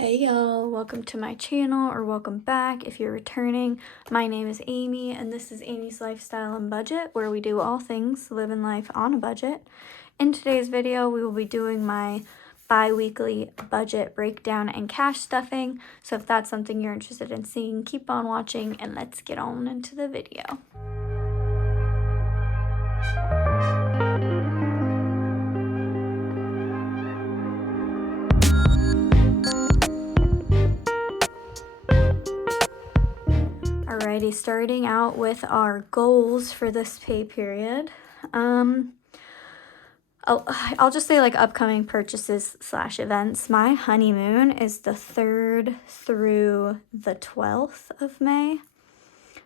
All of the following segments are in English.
Hey y'all, welcome to my channel, or welcome back if you're returning. My name is Amy and this is Amy's Lifestyle and Budget, where we do all things living life on a budget. In today's video we will be doing my bi-weekly budget breakdown and cash stuffing, so if that's something you're interested in seeing, keep on watching and let's get on into the video. Alrighty, starting out with our goals for this pay period. I'll just say like upcoming purchases / events. My honeymoon is the 3rd through the 12th of May.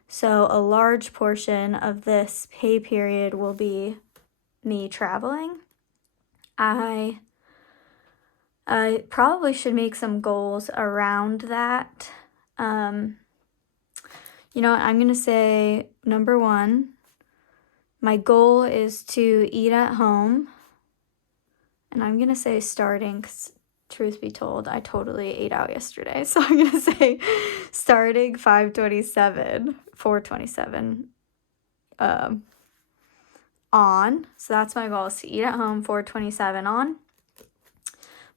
So a large portion of this pay period will be me traveling. I probably should make some goals around that. You know what, I'm going to say number 1, my goal is to eat at home. And I'm going to say starting, because truth be told, I totally ate out yesterday. So I'm going to say starting 4/27 on. So that's my goal, is to eat at home 4/27 on.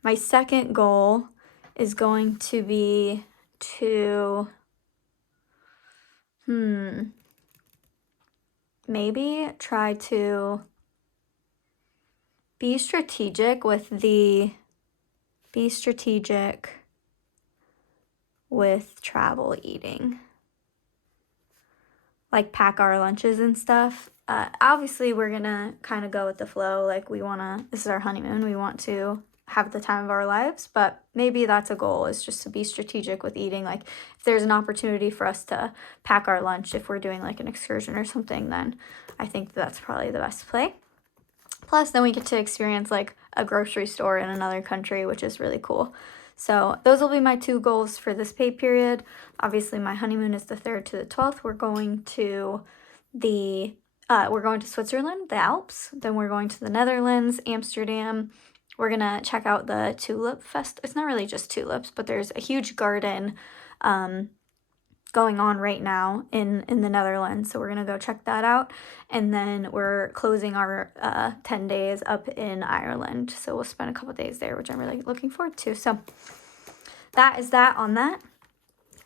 My second goal is going to be to maybe try to be strategic with travel eating. Like pack our lunches and stuff. Obviously we're gonna kind of go with the flow, like this is our honeymoon, we want to have the time of our lives, but maybe that's a goal, is just to be strategic with eating. Like if there's an opportunity for us to pack our lunch if we're doing like an excursion or something, then I think that's probably the best play. Plus then we get to experience like a grocery store in another country, which is really cool. So those will be my 2 goals for this pay period. Obviously my honeymoon is the 3rd to the 12th. We're going to Switzerland, the Alps. Then we're going to the Netherlands, Amsterdam. We're gonna check out the tulip fest. It's not really just tulips, but there's a huge garden going on right now in the Netherlands. So we're gonna go check that out. And then we're closing our 10 days up in Ireland. So we'll spend a couple days there, which I'm really looking forward to. So that is that on that.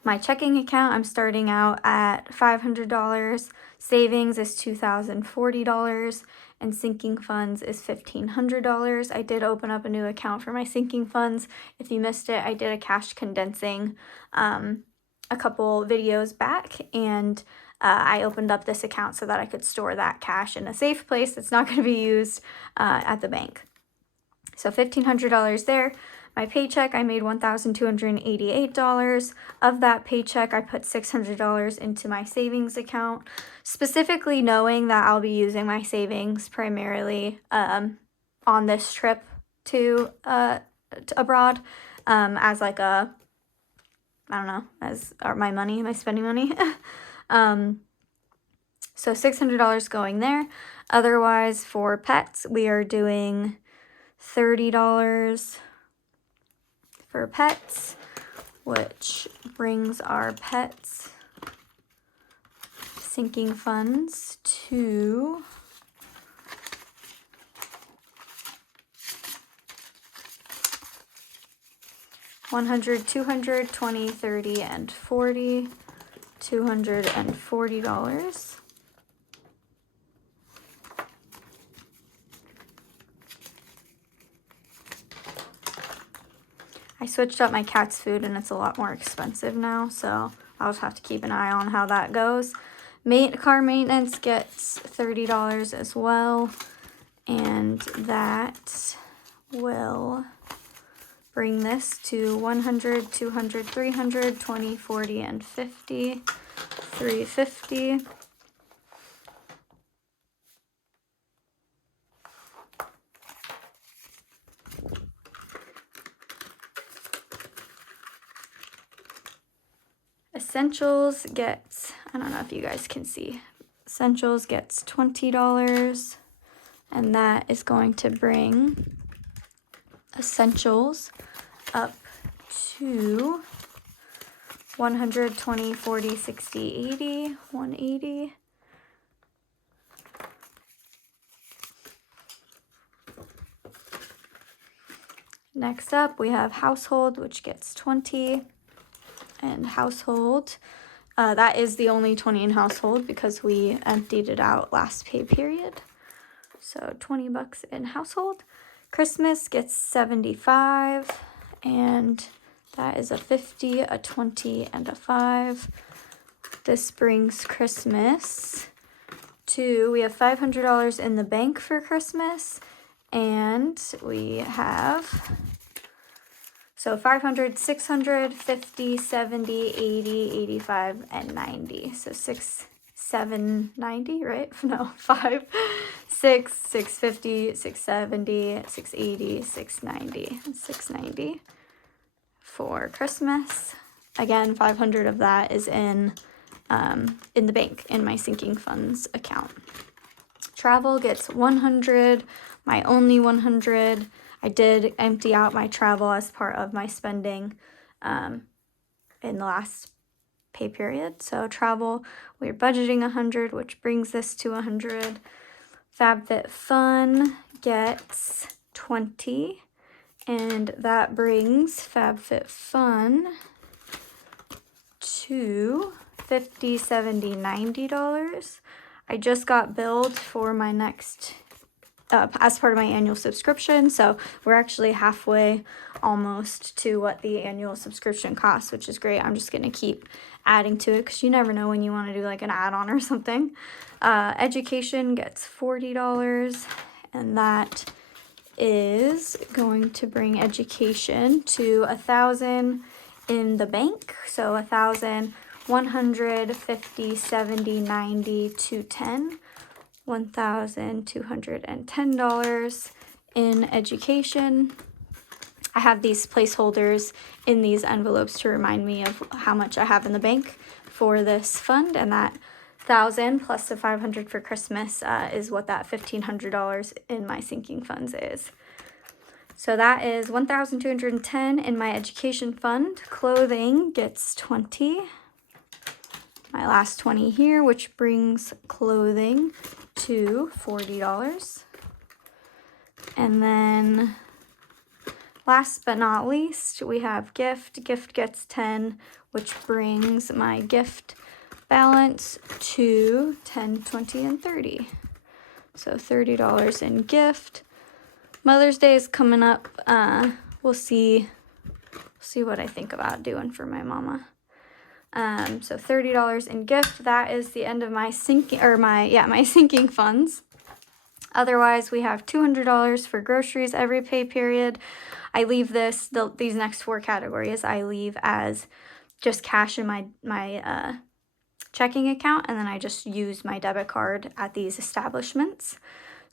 My checking account, I'm starting out at $500. Savings is $2,040. And sinking funds is $1,500. I did open up a new account for my sinking funds. If you missed it, I did a cash condensing a couple videos back, and I opened up this account so that I could store that cash in a safe place that's not going to be used at the bank. So $1,500 there. My paycheck, I made $1,288. Of that paycheck, I put $600 into my savings account, specifically knowing that I'll be using my savings primarily on this trip to abroad as like a, I don't know, as my spending money. So $600 going there. Otherwise, for pets, we are doing $30 for pets, which brings our pets sinking funds to $100, $200, $20, $30, and $40, $240. I switched up my cat's food and it's a lot more expensive now, so I'll just have to keep an eye on how that goes. Car maintenance gets $30 as well, and that will bring this to $100, $200, $300, $20, $40, and $50, $350. Essentials gets, I don't know if you guys can see, Essentials gets $20, and that is going to bring Essentials up to 100, 20, 40, 60, 80, 180. Next up, we have household, which gets 20, and household, that is the only 20 in household because we emptied it out last pay period. So $20 in household. Christmas gets 75, and that is a 50, a 20, and a 5. This brings Christmas to, we have $500 in the bank for Christmas, and we have, so 500, 600, 50, 70, 80, 85, and 90. So 6, 7, 90, right? No, 5, 6, 650, 670, 680, 690, and 690 for Christmas. Again, 500 of that is in the bank in my sinking funds account. Travel gets 100, my only 100. I did empty out my travel as part of my spending in the last pay period. So travel, we're budgeting 100, which brings this to 100. FabFitFun gets 20, and that brings FabFitFun to $50, $70, $90. I just got billed for my next as part of my annual subscription, so we're actually halfway almost to what the annual subscription costs, which is great. I'm just gonna keep adding to it because you never know when you want to do like an add-on or something. Education gets $40, and that is going to bring education to 1,000 in the bank. So 1,000, 100, 50, 70, 90, 210. $1,210 in education. I have these placeholders in these envelopes to remind me of how much I have in the bank for this fund, and that 1,000 plus the 500 for Christmas is what that $1,500 in my sinking funds is. So that is 1,210 in my education fund. Clothing gets 20. My last 20 here, which brings clothing to $40. And then last but not least, we have gift. Gift gets 10, which brings my gift balance to 10, 20, and 30. So $30 in gift. Mother's Day is coming up. We'll see what I think about doing for my mama. So $30 in gift. That is the end of my sinking funds. Otherwise, we have $200 for groceries every pay period. I leave these next 4 categories I leave as just cash in my checking account, and then I just use my debit card at these establishments.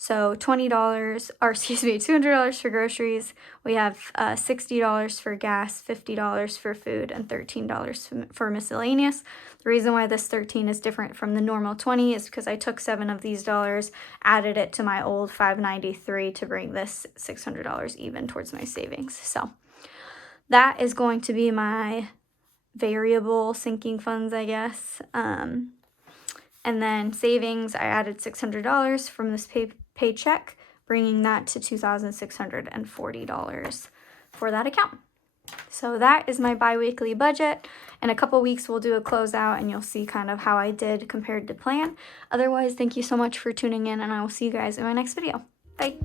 So $200 for groceries. We have $60 for gas, $50 for food, and $13 for miscellaneous. The reason why this 13 is different from the normal 20 is because I took 7 of these dollars, added it to my old $593 to bring this $600 even towards my savings. So that is going to be my variable sinking funds, I guess. And then savings, I added $600 from this paycheck, bringing that to $2,640 for that account. So that is my bi-weekly budget. In a couple weeks, we'll do a closeout and you'll see kind of how I did compared to plan. Otherwise, thank you so much for tuning in, and I will see you guys in my next video. Bye.